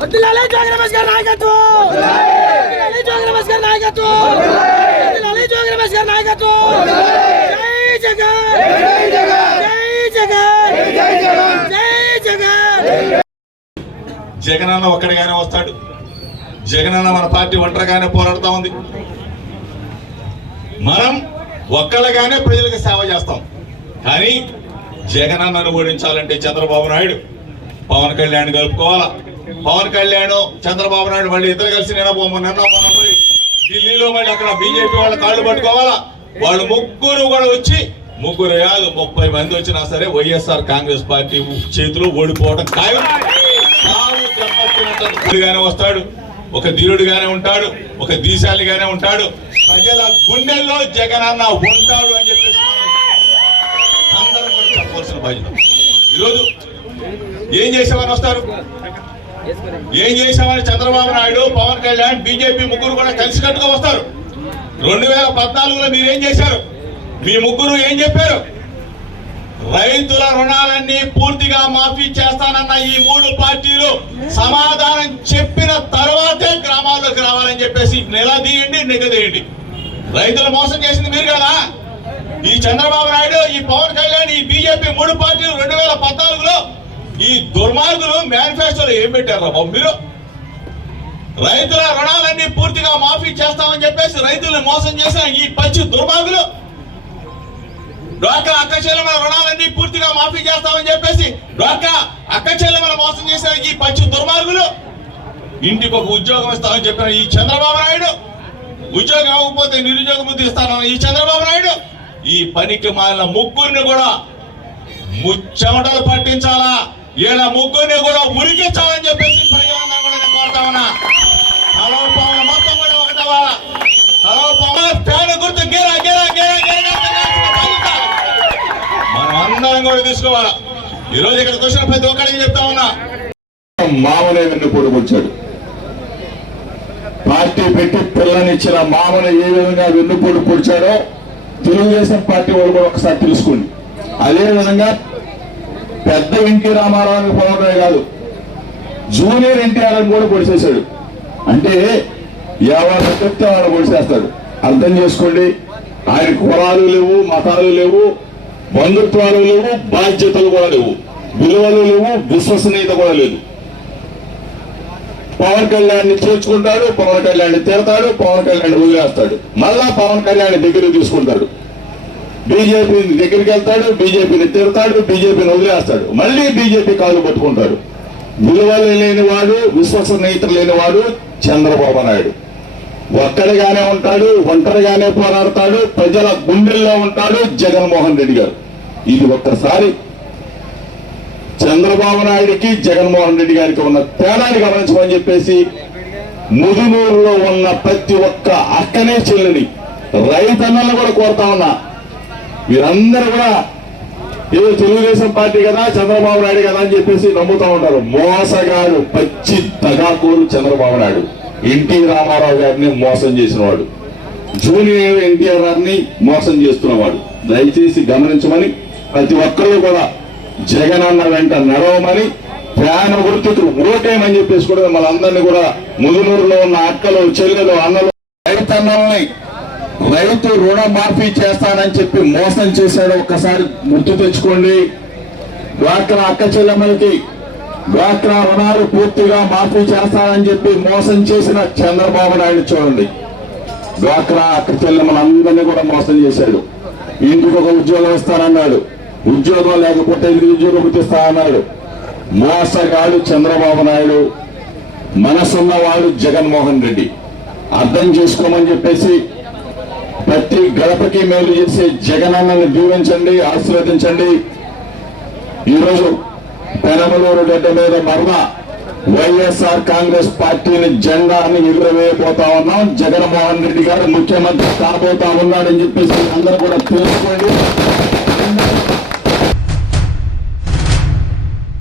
వద్దులాలే జోగి రమేష్ గారి నాయకత్వం! వద్దులాలే జోగి రమేష్ గారి నాయకత్వం! వద్దులాలే జోగి రమేష్ గారి నాయకత్వం! జై జగన్ జై జగన్! జై జగన్! జై జగన్! జగనన్న ఒక్కడిగానే వస్తాడు. జగనన్న మన పార్టీ ఒంటరిగానే పోరాడుతూ ఉంది. మనం ఒక్కళ్ళగానే ప్రజలకు సేవ చేస్తాం. కానీ జగనన్నను ఓడించాలంటే చంద్రబాబు నాయుడు పవన్ కళ్యాణ్ కలుపుకోవాలా? పవన్ కళ్యాణ్ చంద్రబాబు నాయుడు మళ్ళీ ఇద్దరు కలిసి నిన్న నిన్న ఢిల్లీలో మళ్ళీ అక్కడ బీజేపీ వాళ్ళ కాళ్ళు పట్టుకోవాలా? వాళ్ళు ముగ్గురు కూడా వచ్చి ముగ్గురు కాదు ముప్పై మంది వచ్చినా సరే వైఎస్ఆర్ కాంగ్రెస్ పార్టీ చేతిలో ఓడిపోవడం ఖాయం. సాగు వస్తాడు ఒక ధీరుడిగానే ఉంటాడు ఒక దీశాలిగానే ఉంటాడు. ప్రజల గుండెల్లో జగనన్న ఉంటాడు అని చెప్పేసి అందరం కూడా చెప్పవలసిన బాధ్యత. ఈరోజు ఏం చేసేవారు వస్తారు? ఏం చేసేవారు చంద్రబాబు నాయుడు పవన్ కళ్యాణ్ బీజేపీ ముగ్గురు కూడా కలిసికట్టుగా వస్తారు. రెండు వేల పద్నాలుగులో మీరు ఏం చేశారు? మీ ముగ్గురు ఏం చెప్పారు? రైతుల రుణాలన్నీ పూర్తిగా మాఫీ చేస్తానన్న ఈ మూడు పార్టీలు సమాధానం చెప్పిన తర్వాతే గ్రామాల్లోకి రావాలని చెప్పేసి నిలదీయండి నిగదీయండి రైతులు మోసం చేసింది మీరు కదా? ఈ చంద్రబాబు నాయుడు ఈ పవన్ కళ్యాణ్ ఈ బీజేపీ మూడు పార్టీలు రెండు వేల పద్నాలుగులో ఈ దుర్మార్గులు మేనిఫెస్టోలో ఏం పెట్టారు బాబు మీరు? రైతుల రుణాలన్నీ పూర్తిగా మాఫీ చేస్తామని చెప్పేసి రైతులను మోసం చేసిన ఈ పచ్చి దుర్మార్గులు? డ్వాక్రా అక్కచెల్లెమల రుణాలన్నీ పూర్తిగా మాఫీ చేస్తామని చెప్పేసి డ్వాక్రా అక్కచెల్లెమల మోసం చేసిన ఈ పచ్చి దుర్మార్గులు? ఇంటికి ఒక ఉద్యోగం ఇస్తామని చెప్పిన ఈ చంద్రబాబు నాయుడు? ఉద్యోగం ఇవ్వకపోతే నిరుద్యోగ వృద్ధి ఇస్తానన్న ఈ చంద్రబాబు నాయుడు? ఈ పనికి మాలిన ముగ్గురిని కూడా ముచ్చమటలు పట్టించాలా? ఈయన ముగ్గురిని కూడా ఉరికించాలని చెప్పేసి ప్రజలందరూ కూడా నేను కోరుతా ఉన్నా. మొత్తం కూడా ఫ్యాన్ గుర్తు గేరా గేరా గేరా గేరా మనం అందరం కూడా తీసుకోవాలా? ఈ రోజు ఇక్కడికి వచ్చిన ప్రతి ఒక్కరికి చెప్తా ఉన్నా. మామనే వెన్నుపోటు వచ్చాడు పార్టీ పెట్టి పిల్లనిచ్చిన మామను ఏ విధంగా వెన్నుపోటు పొడిచాడో తెలుగుదేశం పార్టీ వాళ్ళు కూడా ఒకసారి తెలుసుకోండి. అదే విధంగా పెద్ద ఎన్టీ రామారావుని పోవడమే కాదు జూనియర్ ఎన్టీఆర్ అని కూడా పొడిచేశాడు అంటే ఎవరు చెప్తే వాడు పొడిచేస్తాడు అర్థం చేసుకోండి. ఆయన కులాలు లేవు మతాలు లేవు బంధుత్వాలు లేవు బాధ్యతలు కూడా లేవు. విలువలు లేవు విశ్వసనీయత కూడా లేదు. పవన్ కళ్యాణ్ని చేర్చుకుంటాడు పవన్ కళ్యాణ్ని తిడతాడు పవన్ కళ్యాణ్ వదిలేస్తాడు. మళ్ళా పవన్ కళ్యాణ్ దగ్గర తీసుకుంటాడు. బీజేపీ దగ్గరికి వెళ్తాడు బీజేపీని తిడతాడు బీజేపీని వదిలేస్తాడు. మళ్ళీ బీజేపీ కాలు పట్టుకుంటాడు. విలువలు లేనివాడు విశ్వసనీయత లేనివాడు చంద్రబాబు నాయుడు. ఒక్కడిగానే ఉంటాడు ఒంటరిగానే పోరాడతాడు ప్రజల గుండెల్లో ఉంటాడు జగన్మోహన్ రెడ్డి గారు. ఇది ఒక్కసారి. చంద్రబాబు నాయుడికి జగన్మోహన్ రెడ్డి గారికి ఉన్న తేడాన్ని గమనించమని చెప్పేసి ముదునూరులో ఉన్న ప్రతి ఒక్క అక్కనే చెల్లిని రైతన్నలను కూడా కోరుతా ఉన్నా. వీరందరూ కూడా ఏదో తెలుగుదేశం పార్టీ కదా చంద్రబాబు నాయుడు కదా అని చెప్పేసి నమ్ముతా ఉంటారు. మోసగాడు పచ్చి తగాకోరు చంద్రబాబు నాయుడు. ఎన్టీ రామారావు గారిని మోసం చేసినవాడు. జూనియర్ ఎన్టీఆర్ గారిని మోసం చేస్తున్నవాడు. దయచేసి గమనించమని ప్రతి ఒక్కరూ కూడా జగన్ అన్న వెంట నడవమని ఫ్యాన్ గుర్తుకు ఓటేమని చెప్పేసి కూడా మనందరినీ కూడా ముదునూరులో ఉన్న అక్కలు చెల్లెలు అన్నలు రైతన్నల్ని రైతు రుణమాఫీ చేస్తానని చెప్పి మోసం చేశాడు ఒక్కసారి గుర్తు తెచ్చుకోండి. డ్వాక్రా అక్క చెల్లెమ్మలకి డ్వాక్రా రుణాలు పూర్తిగా మాఫీ చేస్తానని చెప్పి మోసం చేసిన చంద్రబాబు నాయుడు చూడండి. డ్వాక్రా అక్క చెల్లెమ్మలందరినీ కూడా మోసం చేశాడు. ఇంటికి ఒక ఉద్యోగం ఇస్తానన్నాడు. ఉద్యోగం లేకపోతే నిరుద్యోగం ఇస్తా అన్నాడు మోసగాడు చంద్రబాబు నాయుడు. మనసున్నవాడు జగన్మోహన్ రెడ్డి. అర్థం చేసుకోమని చెప్పేసి ప్రతి గడపకి మేలు చేసే జగనన్నని దీవించండి ఆశీర్వదించండి. ఈరోజు పెనమలూరు గడ్డ మీద మరణ వైఎస్ఆర్ కాంగ్రెస్ పార్టీని జెండాని ఎగురవేయబోతా ఉన్నాం. జగన్మోహన్ రెడ్డి గారు ముఖ్యమంత్రి కాబోతా ఉన్నాడని చెప్పేసి అందరూ కూడా తెలుసుకోండి.